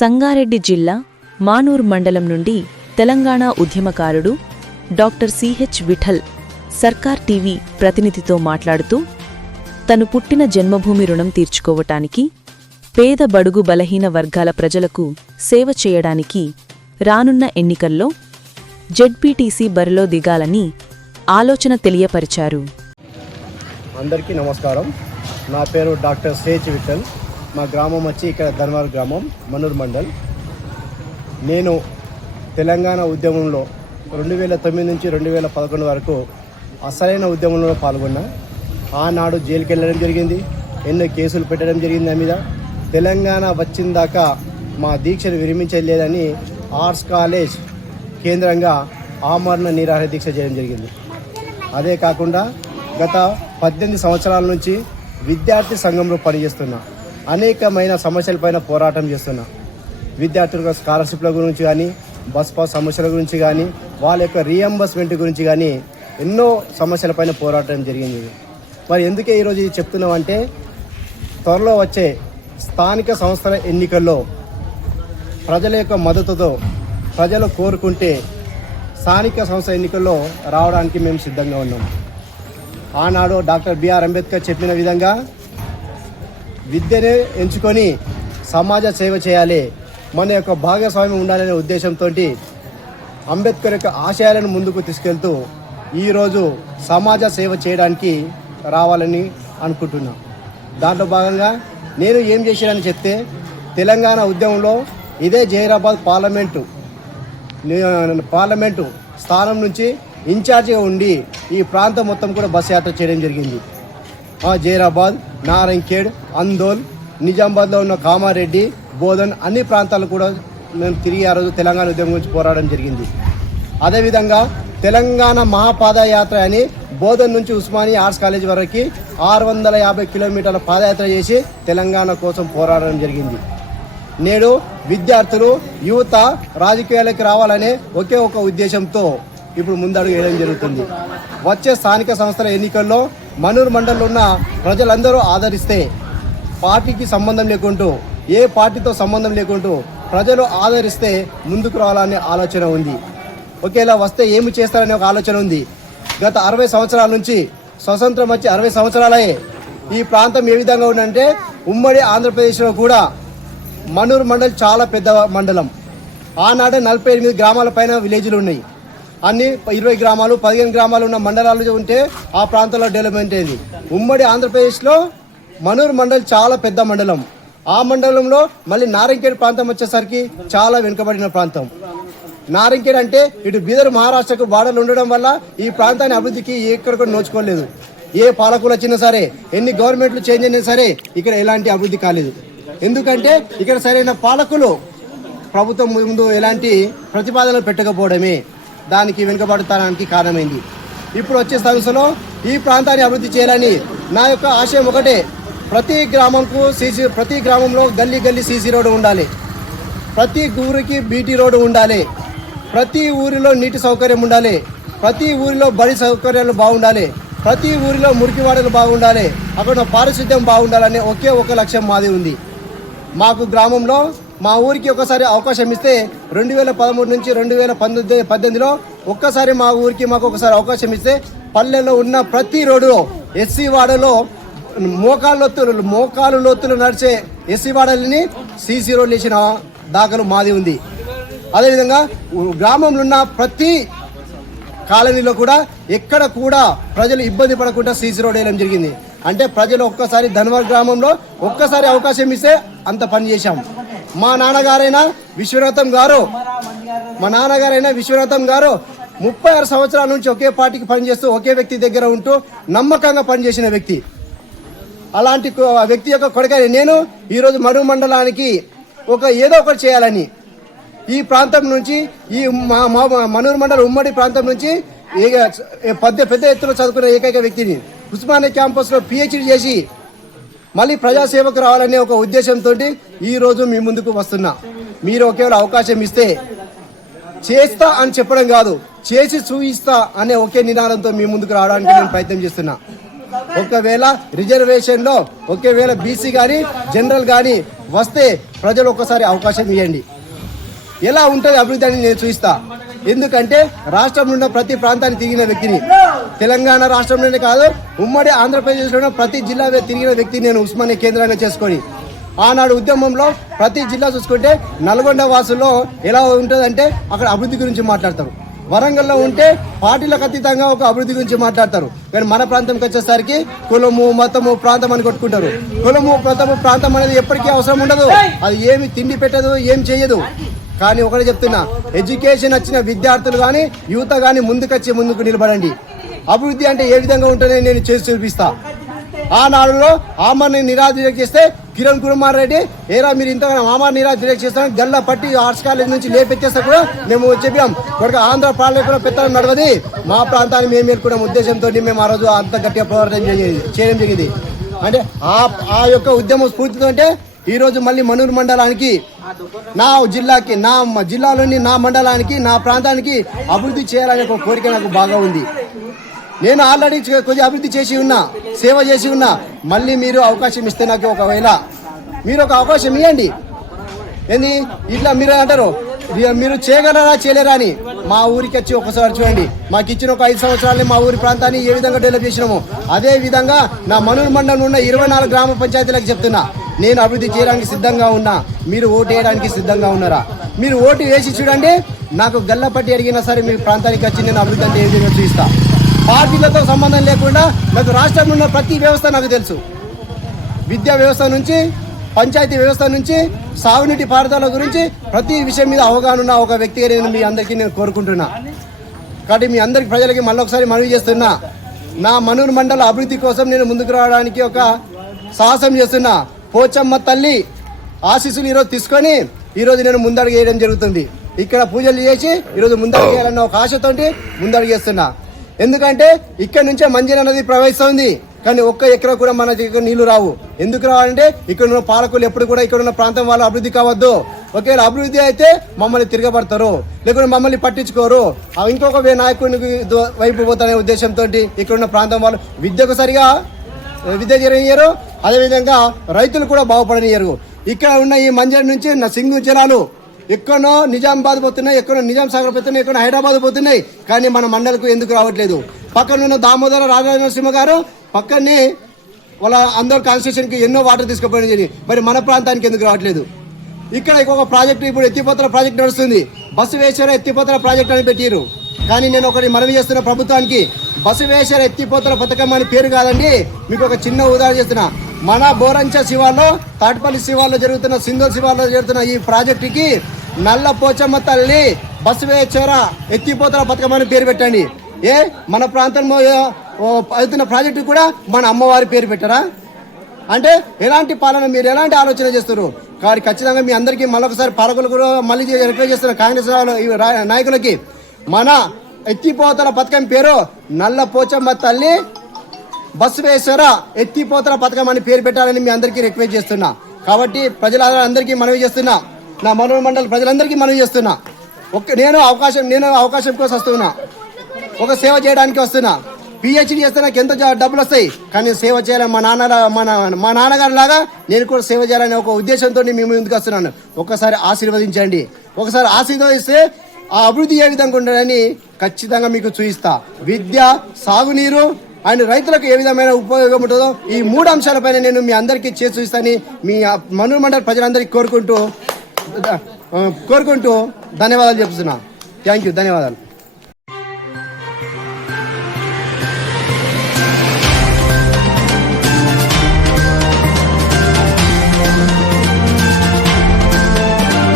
సంగారెడ్డి జిల్లా మానూర్ మండలం నుండి తెలంగాణ ఉద్యమకారుడు డాక్టర్ సిహెచ్ విఠల్ సర్కార్ టీవీ ప్రతినిధితో మాట్లాడుతూ తను పుట్టిన జన్మభూమి రుణం తీర్చుకోవటానికి పేద బడుగు బలహీన వర్గాల ప్రజలకు సేవ చేయడానికి రానున్న ఎన్నికల్లో జెడ్పీటీసీ బరిలో దిగాలని ఆలోచన తెలియపరిచారు. అందరికీ నమస్కారం. నా పేరు డాక్టర్ సేచ్ విఠల్. మా గ్రామం వచ్చి ఇక్కడ ధర్మార్ గ్రామం మనూర్ మండల్. నేను తెలంగాణ ఉద్యమంలో రెండు వేల తొమ్మిది నుంచి రెండు వేల పదకొండు వరకు అసలైన ఉద్యమంలో పాల్గొన్నా. ఆనాడు జైలుకి వెళ్ళడం జరిగింది ఎన్నో కేసులు పెట్టడం జరిగింది నా మీద. తెలంగాణ వచ్చిందాకా మా దీక్షను విరమించలేదని ఆర్ట్స్ కాలేజ్ కేంద్రంగా ఆమరణ నిరాహార దీక్ష చేయడం జరిగింది. అదే కాకుండా గత పద్దెనిమిది సంవత్సరాల నుంచి విద్యార్థి సంఘంలో పనిచేస్తున్నా. అనేకమైన సమస్యలపైన పోరాటం చేస్తున్నా. విద్యార్థుల స్కాలర్షిప్ల గురించి కానీ బస్ పాస్ సమస్యల గురించి కానీ వాళ్ళ యొక్క రీఎంబర్స్మెంట్ గురించి కానీ ఎన్నో సమస్యలపైన పోరాటం జరిగింది. మరి ఎందుకే ఈరోజు ఇది చెప్తున్నామంటే త్వరలో వచ్చే స్థానిక సంస్థల ఎన్నికల్లో ప్రజల యొక్క మద్దతుతో ప్రజలు కోరుకుంటే స్థానిక సంస్థ ఎన్నికల్లో రావడానికి మేము సిద్ధంగా ఉన్నాం. ఆనాడు డాక్టర్ బిఆర్ అంబేద్కర్ చెప్పిన విధంగా విద్యనే ఎంచుకొని సమాజ సేవ చేయాలి. మన యొక్క భాగస్వామ్యం ఉండాలనే ఉద్దేశంతో అంబేద్కర్ యొక్క ఆశయాలను ముందుకు తీసుకెళ్తూ ఈరోజు సమాజ సేవ చేయడానికి రావాలని అనుకుంటున్నా. దాంట్లో భాగంగా నేను ఏం చేశానని చెప్తే తెలంగాణ ఉద్యమంలో ఇదే జైరాబాద్ పార్లమెంటు పార్లమెంటు స్థానం నుంచి ఇన్ఛార్జిగా ఉండి ఈ ప్రాంతం మొత్తం కూడా బస్ యాత్ర చేయడం జరిగింది. ఆ జైరాబాద్ నారంఖేడ్ అందోల్ నిజామాబాద్లో ఉన్న కామారెడ్డి బోధన్ అన్ని ప్రాంతాలు కూడా మేము తిరిగి ఆ రోజు తెలంగాణ ఉద్యమం గురించి పోరాడడం జరిగింది. అదేవిధంగా తెలంగాణ మహాపాదయాత్ర అని బోధన్ నుంచి ఉస్మానియా ఆర్ట్స్ కాలేజ్ వరకు ఆరు వందల యాభై కిలోమీటర్ల పాదయాత్ర చేసి తెలంగాణ కోసం పోరాడడం జరిగింది. నేడు విద్యార్థులు యువత రాజకీయాలకు రావాలనే ఒకే ఒక ఉద్దేశంతో ఇప్పుడు ముందడుగు వేయడం జరుగుతుంది. వచ్చే స్థానిక సంస్థల ఎన్నికల్లో మనూరు మండలంలో ఉన్న ప్రజలందరూ ఆదరిస్తే పార్టీకి సంబంధం లేకుంటూ ఏ పార్టీతో సంబంధం లేకుంటూ ప్రజలు ఆదరిస్తే ముందుకు రావాలనే ఆలోచన ఉంది. ఒకేలా వస్తే ఏమి చేస్తారనే ఒక ఆలోచన ఉంది. గత అరవై సంవత్సరాల నుంచి స్వతంత్రం వచ్చి అరవై సంవత్సరాలయ్యే ఈ ప్రాంతం ఏ విధంగా ఉందంటే ఉమ్మడి ఆంధ్రప్రదేశ్లో కూడా మనూరు మండల్ చాలా పెద్ద మండలం. ఆనాడే నలభై ఎనిమిది గ్రామాల పైన విలేజ్లు ఉన్నాయి. అన్ని ఇరవై గ్రామాలు పదిహేను గ్రామాలు ఉన్న మండలాలు ఉంటే ఆ ప్రాంతంలో డెవలప్మెంట్ అయింది. ఉమ్మడి ఆంధ్రప్రదేశ్లో మనూరు మండల్ చాలా పెద్ద మండలం. ఆ మండలంలో మళ్ళీ నారంకేడ్ ప్రాంతం వచ్చేసరికి చాలా వెనుకబడిన ప్రాంతం. నారంకేడ్ అంటే ఇటు బీదర్ మహారాష్ట్రకు బార్డర్లు ఉండడం వల్ల ఈ ప్రాంతాన్ని అభివృద్ధికి ఎక్కడ కూడా నోచుకోలేదు. ఏ పాలకులు వచ్చినా సరే ఎన్ని గవర్నమెంట్లు చేంజ్ అయినా సరే ఇక్కడ ఎలాంటి అభివృద్ధి కాలేదు. ఎందుకంటే ఇక్కడ సరైన పాలకులు ప్రభుత్వం ముందు ఎలాంటి ప్రతిపాదనలు పెట్టకపోవడమే. దానికి వెనుకబడతానికి కారణమైంది. ఇప్పుడు వచ్చే సమస్యలో ఈ ప్రాంతాన్ని అభివృద్ధి చేయాలని నా యొక్క ఆశయం ఒకటే. ప్రతి గ్రామంకు సీసీ ప్రతి గ్రామంలో గల్లీ గల్లీ సీసీ రోడ్డు ఉండాలి. ప్రతి ఊరికి బీటీ రోడ్డు ఉండాలి. ప్రతి ఊరిలో నీటి సౌకర్యం ఉండాలి. ప్రతి ఊరిలో బడి సౌకర్యాలు బాగుండాలి. ప్రతి ఊరిలో మురికి వాడలు బాగుండాలి. అక్కడ పారిశుద్ధ్యం బాగుండాలనే ఒకే ఒక లక్ష్యం మాది ఉంది. మాకు గ్రామంలో మా ఊరికి ఒకసారి అవకాశం ఇస్తే రెండు వేల పదమూడు నుంచి రెండు వేల పంతొమ్మిది పద్దెనిమిదిలో ఒక్కసారి మా ఊరికి మాకు ఒకసారి అవకాశం ఇస్తే పల్లెల్లో ఉన్న ప్రతి రోడ్డులో ఎస్సీ వాడలో మోకాలు లోతులు మోకాలు లోతులు నడిచే ఎస్సీ వాడలని సీసీ రోడ్లు వేసిన దాఖలు మాది ఉంది. అదేవిధంగా గ్రామంలో ఉన్న ప్రతి కాలనీలో కూడా ఎక్కడ కూడా ప్రజలు ఇబ్బంది పడకుండా సీసీ రోడ్ వేయడం జరిగింది. అంటే ప్రజలు ఒక్కసారి ధన్వర్ గ్రామంలో ఒక్కసారి అవకాశం ఇస్తే అంత పని చేశాం. మా నాన్నగారైనా విశ్వనాథం గారు మా నాన్నగారైనా విశ్వనాథం గారు ముప్పై ఆరు సంవత్సరాల నుంచి ఒకే పార్టీకి పనిచేస్తూ ఒకే వ్యక్తి దగ్గర ఉంటూ నమ్మకంగా పనిచేసిన వ్యక్తి. అలాంటి కొ- వ్యక్తి యొక్క కొడుకని నేను ఈరోజు మరు మండలానికి ఒక ఏదో ఒకటి చేయాలని. ఈ ప్రాంతం నుంచి ఈ మా మా మనూరు మండలం ఉమ్మడి ప్రాంతం నుంచి పెద్ద పెద్ద ఎత్తులో చదువుకున్న ఏకైక వ్యక్తిని ఉస్మానియా క్యాంపస్లో పిహెచ్డి చేసి మళ్ళీ ప్రజాసేవకు రావాలనే ఒక ఉద్దేశంతో ఈ రోజు మీ ముందుకు వస్తున్నా. మీరు ఒకవేళ అవకాశం ఇస్తే చేస్తా అని చెప్పడం కాదు చేసి చూయిస్తా అనే ఒకే నినాదంతో మీ ముందుకు రావడానికి నేను ప్రయత్నం చేస్తున్నా. ఒకవేళ రిజర్వేషన్లో ఒకవేళ బీసీ కానీ జనరల్ కానీ వస్తే ప్రజలు ఒక్కసారి అవకాశం ఇవ్వండి ఎలా ఉంటుంది అభివృద్ధి అని నేను చూస్తా ఎందుకంటే రాష్ట్రంలో ఉన్న ప్రతి ప్రాంతాన్ని తిరిగిన వ్యక్తిని. తెలంగాణ రాష్ట్రంలోనే కాదు ఉమ్మడి ఆంధ్రప్రదేశ్లో ప్రతి జిల్లా తిరిగిన వ్యక్తి నేను ఉస్మానియా కేంద్రంగా చేసుకొని. ఆనాడు ఉద్యమంలో ప్రతి జిల్లా చూసుకుంటే నల్గొండ వాసుల్లో ఎలా ఉంటుందంటే అక్కడ అభివృద్ధి గురించి మాట్లాడతారు. వరంగల్లో ఉంటే పార్టీలకు అతీతంగా ఒక అభివృద్ధి గురించి మాట్లాడతారు. కానీ మన ప్రాంతంకి వచ్చేసరికి కులము మతము ప్రాంతం అని కొట్టుకుంటారు. కులము మతము ప్రాంతం అనేది ఎప్పటికీ అవసరం ఉండదు. అది ఏమి తిండి పెట్టదు ఏం చేయదు. కానీ ఒకటి చెప్తున్నా ఎడ్యుకేషన్ వచ్చిన విద్యార్థులు కానీ యువత కానీ ముందుకొచ్చి ముందుకు నిలబడండి. అభివృద్ధి అంటే ఏ విధంగా ఉంటుందని నేను చేసి చూపిస్తా. ఆనాడులో ఆమర్ని నిరాధ చేస్తే కిరణ్ కుమార్ రెడ్డి ఏరా మీరు ఇంతగా ఆమర్ నిరాధ డిరెక్ట్ చేస్తాను గల్ల పట్టి ఆర్ట్స్ కాలేజ్ నుంచి లేపెత్తేస్తే కూడా మేము చెప్పాం కొడుకు ఆంధ్ర పాలన కూడా పెత్తనం నడవది. మా ప్రాంతాన్ని మేము ఏర్కొనే ఉద్దేశంతో మేము ఆ రోజు అంత గట్టిగా పోరాటం చేయడం జరిగింది. అంటే ఆ ఆ యొక్క ఉద్యమం స్ఫూర్తితో అంటే ఈరోజు మళ్ళీ మనూరు మండలానికి నా జిల్లాకి నా జిల్లాలోని నా మండలానికి నా ప్రాంతానికి అభివృద్ధి చేయాలనే ఒక కోరిక నాకు బాగా ఉంది. నేను ఆల్రెడీ కొద్దిగా అభివృద్ధి చేసి ఉన్నా సేవ చేసి ఉన్నా మళ్ళీ మీరు అవకాశం ఇస్తే నాకు ఒకవేళ మీరు ఒక అవకాశం ఇవ్వండి ఏంది? ఇట్లా మీరు అంటారు మీరు చేయగలరా చేయలేరా అని. మా ఊరికి వచ్చి ఒకసారి చూడండి. మాకు ఇచ్చిన ఒక ఐదు సంవత్సరాలు మా ఊరి ప్రాంతాన్ని ఏ విధంగా డెవలప్ చేసినాము అదే విధంగా నా మనూరు మండలం ఉన్న ఇరవై నాలుగు గ్రామ పంచాయతీలకు చెప్తున్నా. నేను అభివృద్ధి చేయడానికి సిద్ధంగా ఉన్నా మీరు ఓటు వేయడానికి సిద్ధంగా ఉన్నారా? మీరు ఓటు వేసి చూడండి నాకు గల్లపట్టి అడిగినా సరే మీ ప్రాంతానికి వచ్చి నేను అభివృద్ధి అంటే ఏ చూపిస్తా. పార్టీలతో సంబంధం లేకుండా నాకు రాష్ట్రంలో ఉన్న ప్రతి వ్యవస్థ నాకు తెలుసు. విద్యా వ్యవస్థ నుంచి పంచాయతీ వ్యవస్థ నుంచి సాగునీటి పారుదల గురించి ప్రతి విషయం మీద అవగాహన ఉన్న ఒక వ్యక్తిగా నేను మీ అందరికీ నేను కోరుకుంటున్నా. కాబట్టి మీ అందరికి ప్రజలకి మళ్ళీ ఒకసారి మనవి చేస్తున్నా నా మనూరు మండల అభివృద్ధి కోసం నేను ముందుకు రావడానికి ఒక సాహసం చేస్తున్నా. పోచమ్మ తల్లి ఆశీస్సులు ఈరోజు తీసుకొని ఈరోజు నేను ముందడుగు వేయడం జరుగుతుంది. ఇక్కడ పూజలు చేసి ఈరోజు ముందడుగు వేయాలన్న ఒక ఆశతోటి ముందడుగు చేస్తున్నా ఎందుకంటే ఇక్కడ నుంచే మంజీరా నది ప్రవహిస్తుంది. కానీ ఒక్క ఎకరా కూడా మన నీళ్ళు రావు. ఎందుకు రావాలంటే ఇక్కడ ఉన్న పాలకులు ఎప్పుడు కూడా ఇక్కడ ఉన్న ప్రాంతం వాళ్ళు అభివృద్ధి కావద్దు. ఒకవేళ అభివృద్ధి అయితే మమ్మల్ని తిరగబడతారు. లేకుంటే మమ్మల్ని పట్టించుకోరు. ఆ ఇంకొక నాయకునికి వైపు పోతానే ఉద్దేశంతో ఇక్కడ ఉన్న ప్రాంతం వాళ్ళు విద్యకు సరిగా విద్య జరగనియరు అదేవిధంగా రైతులు కూడా బాగుపడనియరు ఇక్కడ ఉన్న ఈ మంజర్ నుంచి నా సింగు జలాలు ఎక్కడో నిజామాబాద్ పోతున్నాయి ఎక్కడో నిజాం సాగర్ పోతున్నాయి ఎక్కడో హైదరాబాద్ పోతున్నాయి కానీ మన మండలకు ఎందుకు రావట్లేదు? పక్కన ఉన్న దామోదర రాజనరసింహ గారు పక్కనే వాళ్ళ అందరు కాన్స్టిట్యూషన్కి ఎన్నో వాటర్ తీసుకుపోయిన జరిగింది. మరి మన ప్రాంతానికి ఎందుకు రావట్లేదు? ఇక్కడ ఒక ప్రాజెక్టు ఇప్పుడు ఎత్తిపోతల ప్రాజెక్ట్ నడుస్తుంది. బసవేశ్వర ఎత్తిపోతల ప్రాజెక్ట్ అని పెట్టిరు కానీ నేను ఒకటి మనవి చేస్తున్న ప్రభుత్వానికి బసవేశ్వర ఎత్తిపోతల పథకం అని పేరు కాదండి. మీకు ఒక చిన్న ఉదాహరణ చేస్తున్నా. మన బోరంచ శివాలో తాటిపల్లి శివాలో జరుగుతున్న సింధోల్ శివాలో జరుగుతున్న ఈ ప్రాజెక్టుకి నల్ల పోచమ్మ తల్లి బసవేశ్వర ఎత్తిపోతల పథకం అని పేరు పెట్టండి. ఏ? మన ప్రాంతంలో అవుతున్న ప్రాజెక్టు కూడా మన అమ్మవారి పేరు పెట్టరా? అంటే ఎలాంటి పాలన మీరు ఎలాంటి ఆలోచన చేస్తారు కాబట్టి ఖచ్చితంగా మీ అందరికీ మరొకసారి పాలకులు కూడా మళ్ళీ రిక్వెస్ట్ చేస్తున్న కాంగ్రెస్ ఈ నాయకులకి మన ఎత్తిపోతల పథకం పేరు నల్ల పోచమ్మ తల్లి బసవేశ్వర ఎత్తిపోతల పథకం అని పేరు పెట్టాలని మీ అందరికీ రిక్వెస్ట్ చేస్తున్నా. కాబట్టి ప్రజలందరికీ మనవి చేస్తున్నా. నా మనోహర్ మండలి ప్రజలందరికీ మనవి చేస్తున్నా. ఒక నేను అవకాశం నేను అవకాశం కోసం వస్తున్నా. ఒక సేవ చేయడానికి వస్తున్నా. పిహెచ్డి చేస్తే నాకు ఎంత డబ్బులు వస్తాయి? కానీ సేవ చేయాలని మా నాన్న మన మా నాన్నగారి లాగా నేను కూడా సేవ చేయాలనే ఒక ఉద్దేశంతో మీ ముందుకు వస్తున్నాను. ఒకసారి ఆశీర్వదించండి. ఒకసారి ఆశీర్వదిస్తే ఆ అభివృద్ధి ఏ విధంగా ఉండాలని ఖచ్చితంగా మీకు చూపిస్తా. విద్య సాగునీరు అండ్ రైతులకు ఏ విధమైన ఉపయోగం ఉంటుందో ఈ మూడు అంశాలపైన నేను మీ అందరికీ చేసి చూస్తానని మీ మనూరు మండలి ప్రజలందరికీ కోరుకుంటూ కోరుకుంటూ ధన్యవాదాలు చెప్తున్నా. థ్యాంక్ యూ ధన్యవాదాలు.